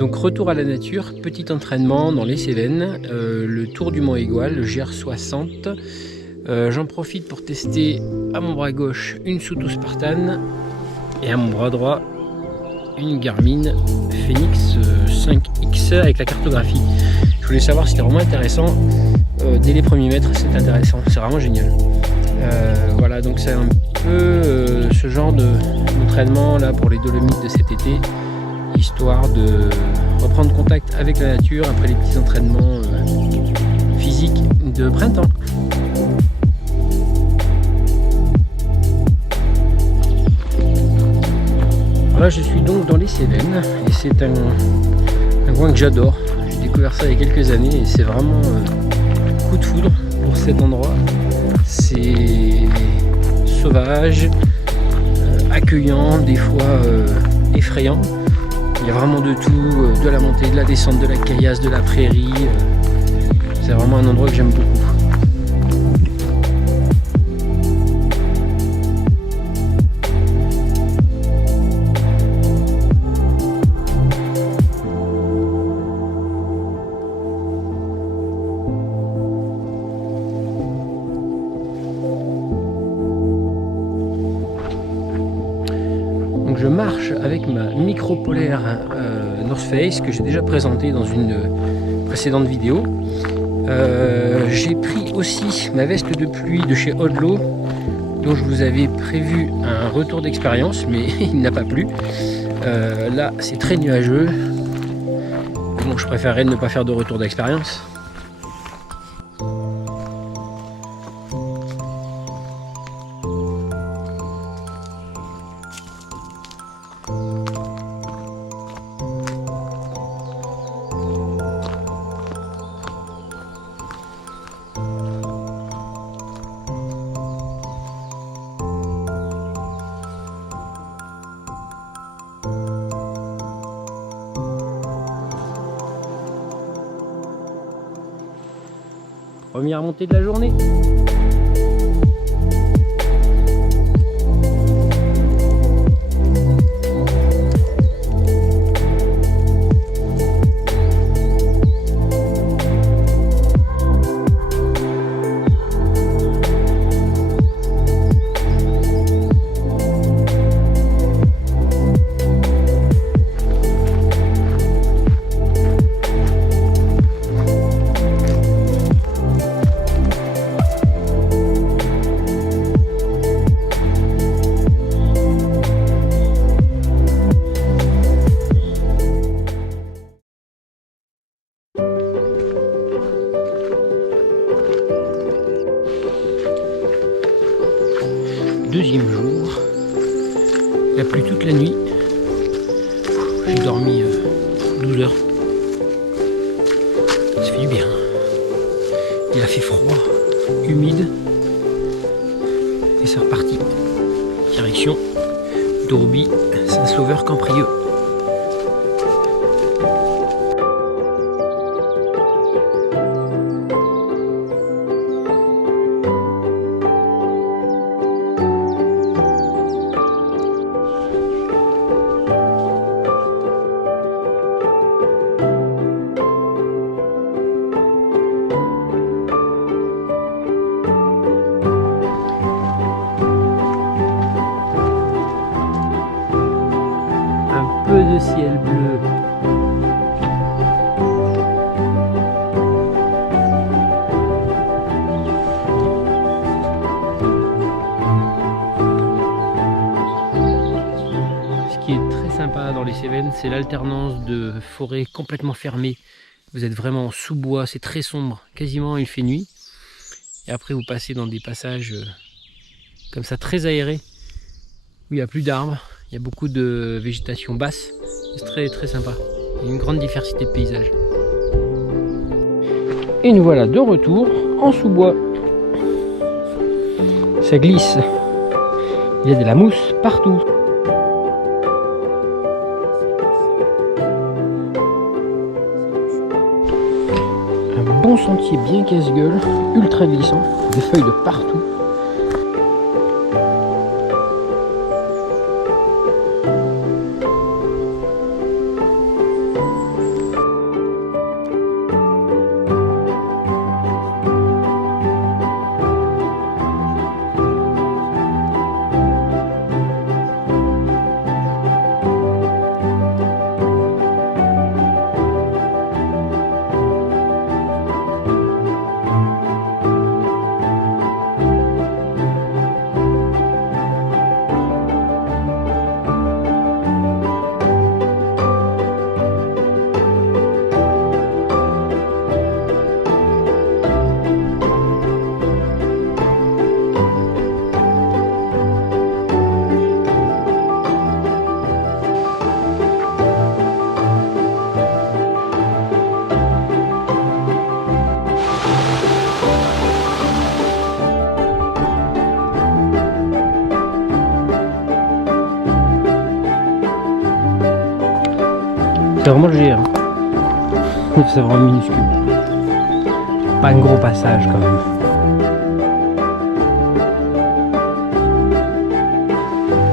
Donc retour à la nature, petit entraînement dans les Cévennes, le tour du Mont Aigoual, le GR60. J'en profite pour tester à mon bras gauche une Suto Spartan et à mon bras droit une Garmin Fenix 5X avec la cartographie. Je voulais savoir si c'était vraiment intéressant. Dès les premiers mètres, c'est intéressant, c'est vraiment génial. Voilà, donc c'est un peu ce genre d'entraînement là pour les Dolomites de cet été, histoire de reprendre contact avec la nature après les petits entraînements physiques de printemps. Là je suis donc dans les Cévennes et c'est un coin que j'adore. J'ai découvert ça il y a quelques années et c'est vraiment coup de foudre pour cet endroit. C'est sauvage, accueillant, des fois effrayant. Il y a vraiment de tout, de la montée, de la descente, de la caillasse, de la prairie. C'est vraiment un endroit que j'aime beaucoup. Donc je marche avec ma micro polaire North Face que j'ai déjà présenté dans une précédente vidéo. J'ai pris aussi ma veste de pluie de chez Odlo dont je vous avais prévu un retour d'expérience, mais il n'a pas plu. Là c'est très nuageux, donc je préférerais ne pas faire de retour d'expérience. Première montée de la journée. Deuxième jour, il a plu toute la nuit, j'ai dormi 12 heures, ça fait du bien, il a fait froid, humide, et c'est reparti, direction d'Orby, Saint-Sauveur-Camprieux. De ciel bleu. Ce qui est très sympa dans les Cévennes, c'est l'alternance de forêts complètement fermées. Vous êtes vraiment en sous-bois, c'est très sombre, quasiment il fait nuit. Et après vous passez dans des passages comme ça très aérés, où il n'y a plus d'arbres. Il y a beaucoup de végétation basse, c'est très très sympa. Il y a une grande diversité de paysages. Et nous voilà de retour en sous-bois. Ça glisse. Il y a de la mousse partout. Un bon sentier bien casse-gueule, ultra glissant, des feuilles de partout. C'est vraiment léger, hein. C'est vraiment minuscule. Pas un gros passage quand même.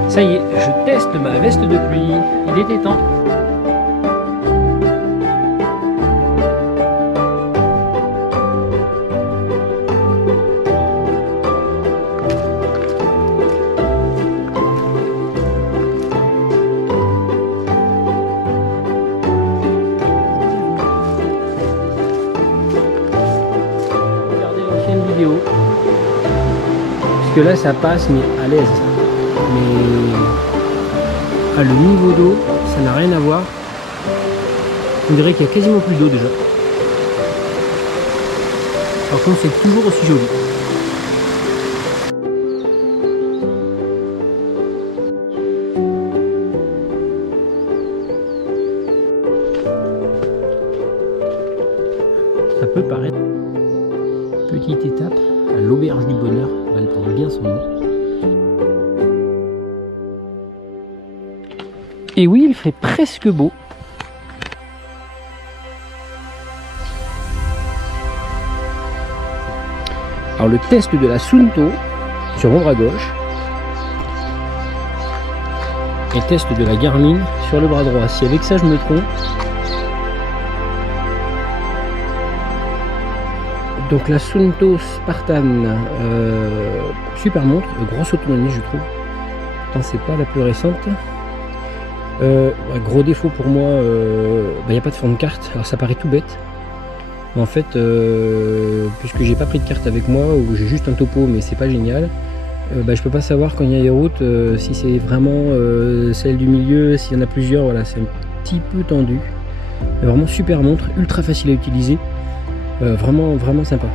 Ça y est, je teste ma veste de pluie. Il était temps. Vidéo parce que là ça passe mais à l'aise, mais le niveau d'eau ça n'a rien à voir. On dirait qu'il y a quasiment plus d'eau déjà. Par contre c'est toujours aussi joli. Ça peut paraître petite étape à l'auberge du bonheur, elle prend bien son nom. Et oui, il fait presque beau. Alors le test de la Suunto sur mon bras gauche et test de la Garmin sur le bras droit. Si avec ça je me trompe. Donc la Suunto Spartan, super montre, grosse autonomie je trouve. Pourtant c'est pas la plus récente. Gros défaut pour moi, il n'y a pas de fond de carte. Alors ça paraît tout bête. Mais en fait, puisque j'ai pas pris de carte avec moi, ou j'ai juste un topo mais c'est pas génial, je peux pas savoir quand il y a les routes si c'est vraiment celle du milieu, s'il y en a plusieurs, voilà, c'est un petit peu tendu. Mais vraiment super montre, ultra facile à utiliser. Vraiment sympa.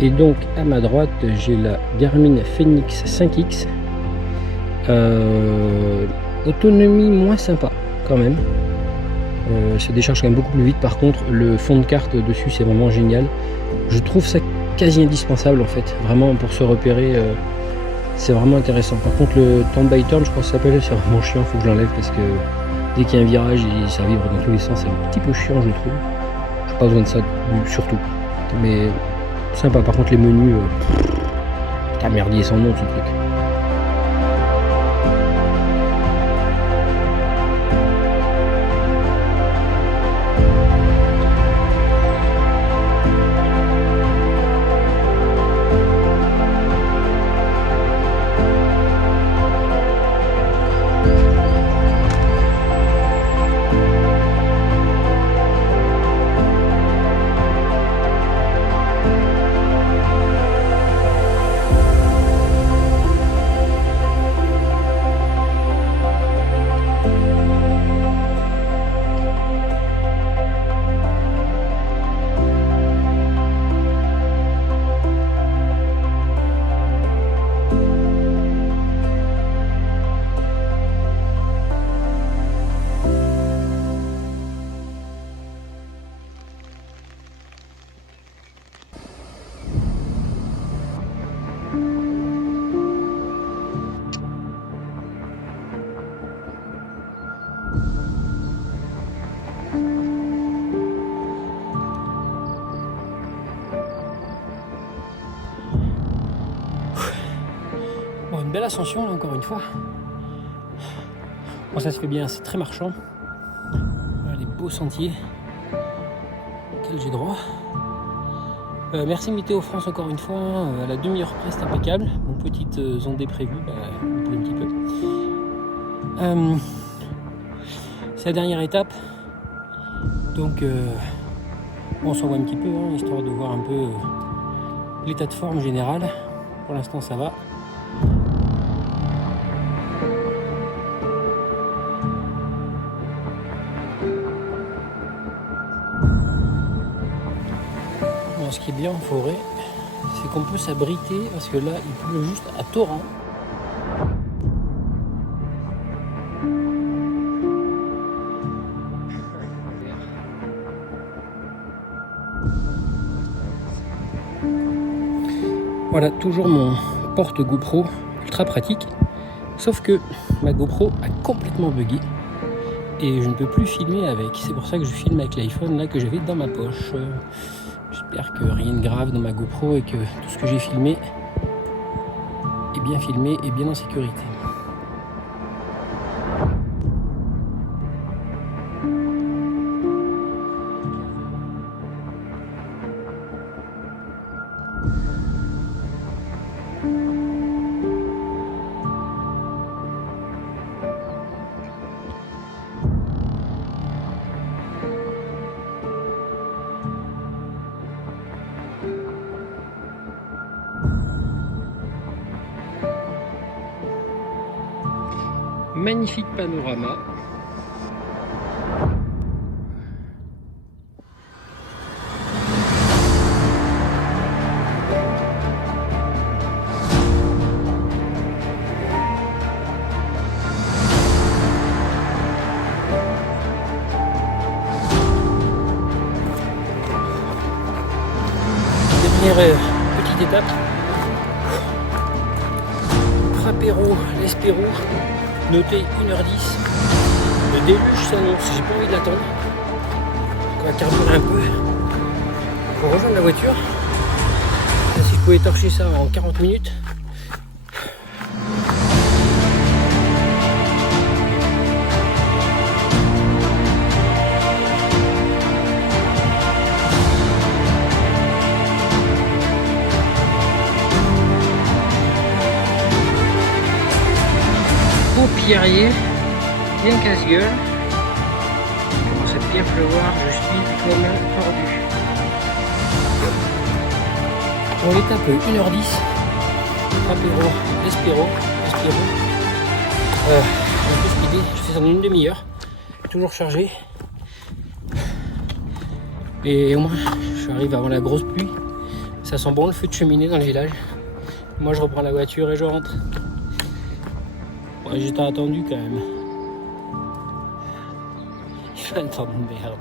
Et donc à ma droite j'ai la Garmin Fenix 5X. Autonomie moins sympa quand même. Ça décharge quand même beaucoup plus vite. Par contre le fond de carte dessus c'est vraiment génial. Je trouve ça quasi indispensable en fait. Vraiment pour se repérer. C'est vraiment intéressant. Par contre le turn by turn, je crois que ça s'appelle, c'est vraiment chiant, faut que je l'enlève parce que dès qu'il y a un virage, ça vibre dans tous les sens, c'est un petit peu chiant je trouve. J'ai pas besoin de ça surtout. Mais sympa, par contre les menus, putain merdier sans nom ce truc. Bon, une belle ascension là encore une fois. Bon, ça se fait bien, c'est très marchand. Voilà les beaux sentiers auxquels j'ai droit. Merci Météo France encore une fois, à la demi-heure près c'est impeccable. Bon, petite ondée prévue, un petit peu. C'est la dernière étape, donc on s'en va un petit peu, hein, histoire de voir un peu l'état de forme général. Pour l'instant ça va. Ce qui est bien en forêt, c'est qu'on peut s'abriter parce que là il pleut juste à torrent. Voilà, toujours mon porte GoPro ultra pratique, sauf que ma GoPro a complètement bugué et je ne peux plus filmer avec. C'est pour ça que je filme avec l'iPhone là que j'avais dans ma poche. J'espère que rien de grave dans ma GoPro et que tout ce que j'ai filmé est bien filmé et bien en sécurité. Magnifique panorama. Dernière petite étape. Frappero, l'Espéro, noté 1h10. Le déluge s'annonce, j'ai pas envie de l'attendre. On va carburer un peu pour rejoindre la voiture. Là, si je pouvais torcher ça en 40 minutes. Beau pierrier, bien casse-gueule. Il commence à bien pleuvoir, je suis comme un tordu. Bon, l'étape 1h10, Frappero, l'Espéro. Un peu speedé, je fais ça en une demi-heure, toujours chargé. Et au moins, je arrive avant la grosse pluie. Ça sent bon le feu de cheminée dans le village. Moi, je reprends la voiture et je rentre. Ouais, j'étais attendu quand même. Il fait un temps de merde.